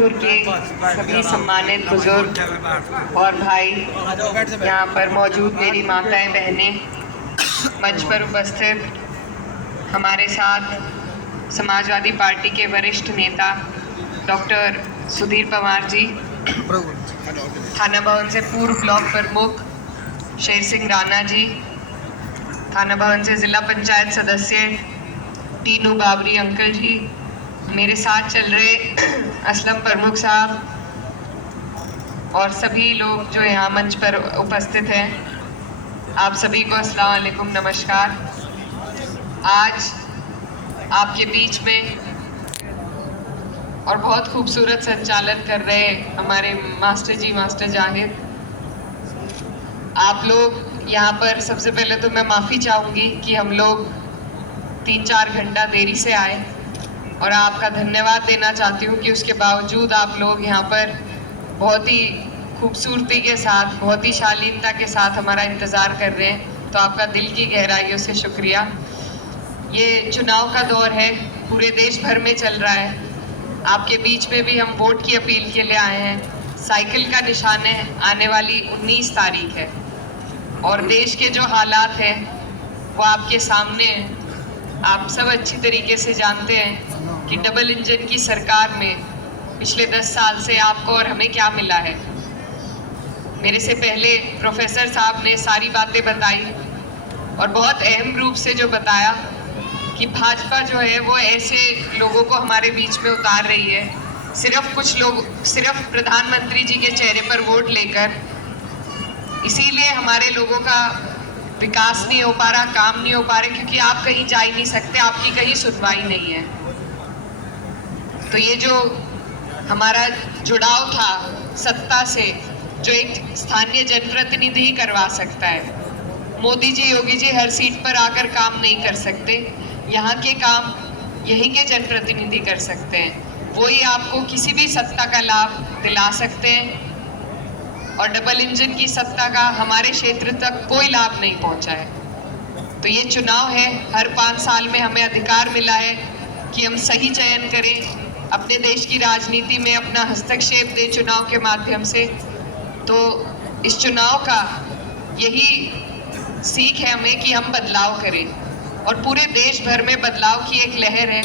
मणिपुर के सभी सम्मानित बुजुर्ग और भाई, यहाँ पर मौजूद मेरी माताएं बहनें, मंच पर उपस्थित हमारे साथ समाजवादी पार्टी के वरिष्ठ नेता डॉक्टर सुधीर पवार जी, थाना भवन से पूर्व ब्लॉक प्रमुख शेर सिंह राणा जी, थाना भवन से जिला पंचायत सदस्य टीनू बाबरी अंकल जी, मेरे साथ चल रहे असलम प्रमुख साहब और सभी लोग जो यहाँ मंच पर उपस्थित हैं, आप सभी को अस्सलाम वालेकुम, नमस्कार। आज आपके बीच में और बहुत खूबसूरत संचालन कर रहे हमारे मास्टर जी, मास्टर जाहिद, आप लोग यहाँ पर सबसे पहले तो मैं माफ़ी चाहूँगी कि हम लोग 3-4 घंटा देरी से आए और आपका धन्यवाद देना चाहती हूँ कि उसके बावजूद आप लोग यहाँ पर बहुत ही खूबसूरती के साथ, बहुत ही शालीनता के साथ हमारा इंतज़ार कर रहे हैं, तो आपका दिल की गहराइयों से शुक्रिया। ये चुनाव का दौर है, पूरे देश भर में चल रहा है, आपके बीच में भी हम वोट की अपील के लिए आए हैं। साइकिल का निशान है, आने वाली 19 तारीख है और देश के जो हालात हैं वो आपके सामने हैं। आप सब अच्छी तरीके से जानते हैं कि डबल इंजन की सरकार में पिछले 10 साल से आपको और हमें क्या मिला है। मेरे से पहले प्रोफेसर साहब ने सारी बातें बताई और बहुत अहम रूप से जो बताया कि भाजपा जो है वो ऐसे लोगों को हमारे बीच में उतार रही है, सिर्फ कुछ लोग सिर्फ प्रधानमंत्री जी के चेहरे पर वोट लेकर, इसीलिए हमारे लोगों का विकास नहीं हो पा रहा, काम नहीं हो पा रहे, क्योंकि आप कहीं जा ही नहीं सकते, आपकी कहीं सुनवाई नहीं है। तो ये जो हमारा जुड़ाव था सत्ता से, जो एक स्थानीय जनप्रतिनिधि ही करवा सकता है। मोदी जी, योगी जी हर सीट पर आकर काम नहीं कर सकते, यहाँ के काम यहीं के जनप्रतिनिधि कर सकते हैं। वो ही आपको किसी भी सत्ता का लाभ दिला सकते हैं और डबल इंजन की सत्ता का हमारे क्षेत्र तक कोई लाभ नहीं पहुंचा है। तो ये चुनाव है, हर 5 साल में हमें अधिकार मिला है कि हम सही चयन करें, अपने देश की राजनीति में अपना हस्तक्षेप दें चुनाव के माध्यम से। तो इस चुनाव का यही सीख है हमें कि हम बदलाव करें और पूरे देश भर में बदलाव की एक लहर है,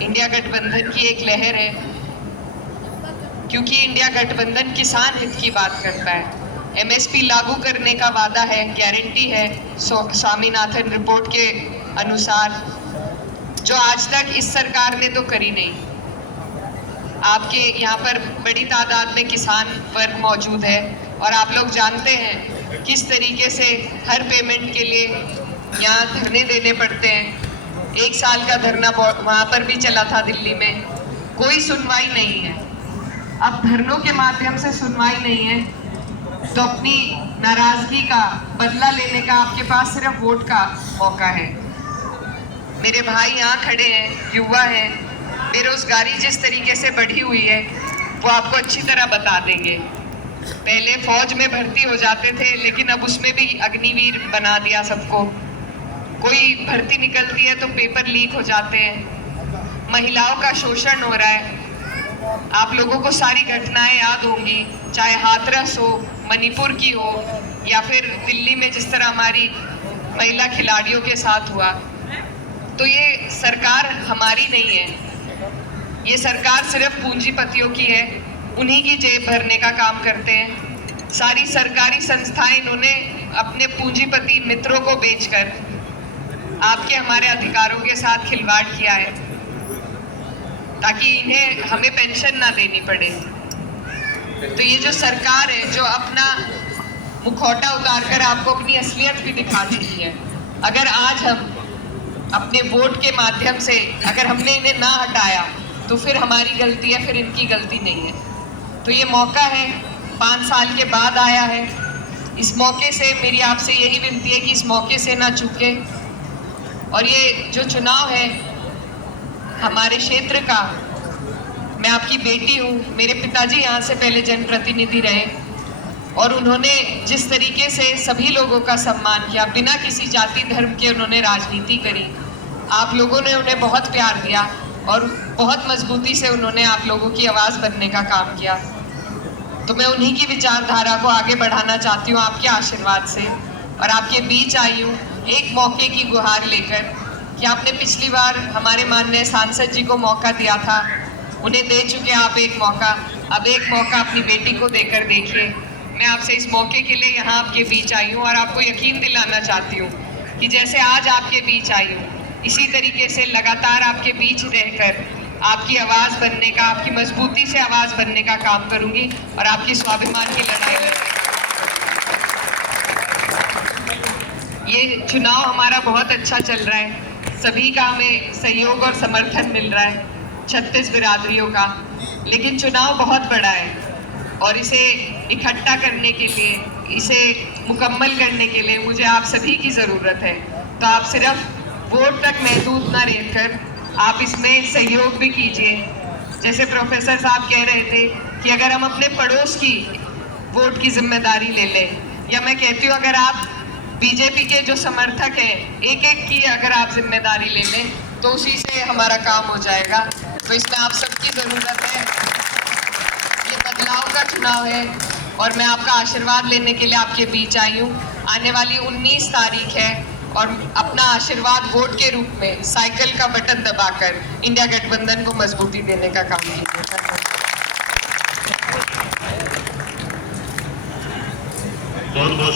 इंडिया गठबंधन की एक लहर है, क्योंकि इंडिया गठबंधन किसान हित की बात करता है। एमएसपी लागू करने का वादा है, गारंटी है स्वामीनाथन रिपोर्ट के अनुसार, जो आज तक इस सरकार ने तो करी नहीं। आपके यहाँ पर बड़ी तादाद में किसान वर्ग मौजूद है और आप लोग जानते हैं किस तरीके से हर पेमेंट के लिए यहाँ धरने देने पड़ते हैं। 1 साल का धरना वहाँ पर भी चला था दिल्ली में, कोई सुनवाई नहीं है। अब धरनों के माध्यम से सुनवाई नहीं है तो अपनी नाराजगी का बदला लेने का आपके पास सिर्फ वोट का मौका है। मेरे भाई यहाँ खड़े हैं, युवा हैं, बेरोजगारी जिस तरीके से बढ़ी हुई है वो आपको अच्छी तरह बता देंगे। पहले फौज में भर्ती हो जाते थे, लेकिन अब उसमें भी अग्निवीर बना दिया सबको। कोई भर्ती निकलती है तो पेपर लीक हो जाते हैं, महिलाओं का शोषण हो रहा है। आप लोगों को सारी घटनाएं याद होंगी, चाहे हाथरस हो, मणिपुर की हो, या फिर दिल्ली में जिस तरह हमारी महिला खिलाड़ियों के साथ हुआ। तो ये सरकार हमारी नहीं है, ये सरकार सिर्फ पूंजीपतियों की है, उन्हीं की जेब भरने का काम करते हैं। सारी सरकारी संस्थाएं इन्होंने अपने पूंजीपति मित्रों को बेचकर आपके हमारे अधिकारों के साथ खिलवाड़ किया है, ताकि इन्हें हमें पेंशन ना देनी पड़े। तो ये जो सरकार है जो अपना मुखौटा उतारकर आपको अपनी असलियत भी दिखा चुकी है। अगर आज हम अपने वोट के माध्यम से अगर हमने इन्हें ना हटाया तो फिर हमारी गलती है, फिर इनकी गलती नहीं है। तो ये मौका है, 5 साल के बाद आया है। इस मौके से मेरी आपसे यही विनती है कि इस मौके से ना चूके। और ये जो चुनाव है हमारे क्षेत्र का, मैं आपकी बेटी हूँ, मेरे पिताजी यहाँ से पहले जनप्रतिनिधि रहे और उन्होंने जिस तरीके से सभी लोगों का सम्मान किया, बिना किसी जाति धर्म के उन्होंने राजनीति करी। आप लोगों ने उन्हें बहुत प्यार दिया और बहुत मजबूती से उन्होंने आप लोगों की आवाज़ बनने का काम किया। तो मैं उन्हीं की विचारधारा को आगे बढ़ाना चाहती हूँ आपके आशीर्वाद से, और आपके बीच आई हूँ एक मौके की गुहार लेकर कि आपने पिछली बार हमारे माननीय सांसद जी को मौका दिया था, उन्हें दे चुके आप एक मौका, अब एक मौका अपनी बेटी को देकर देखिए। मैं आपसे इस मौके के लिए यहाँ आपके बीच आई हूँ और आपको यकीन दिलाना चाहती हूँ कि जैसे आज आपके बीच आई हूँ, इसी तरीके से लगातार आपके बीच रहकर आपकी आवाज़ बनने का, आपकी मजबूती से आवाज़ बनने का काम करूँगी और आपकी स्वाभिमान की लड़ाई लड़ने का। ये चुनाव हमारा बहुत अच्छा चल रहा है, सभी का हमें सहयोग और समर्थन मिल रहा है, 36 बिरादरियों का। लेकिन चुनाव बहुत बड़ा है और इसे इकट्ठा करने के लिए, इसे मुकम्मल करने के लिए मुझे आप सभी की ज़रूरत है। तो आप सिर्फ वोट तक महदूद ना रहकर आप इसमें सहयोग भी कीजिए। जैसे प्रोफेसर साहब कह रहे थे कि अगर हम अपने पड़ोस की वोट की जिम्मेदारी ले लें, या मैं कहती हूँ अगर आप बीजेपी के जो समर्थक हैं एक एक की अगर आप जिम्मेदारी ले लें तो उसी से हमारा काम हो जाएगा। तो इसमें आप सबकी ज़रूरत है। ये बदलाव का चुनाव है और मैं आपका आशीर्वाद लेने के लिए आपके बीच आई हूँ। आने वाली 19 तारीख है और अपना आशीर्वाद वोट के रूप में साइकिल का बटन दबाकर इंडिया गठबंधन को मजबूती देने का काम कीजिए। बहुत बहुत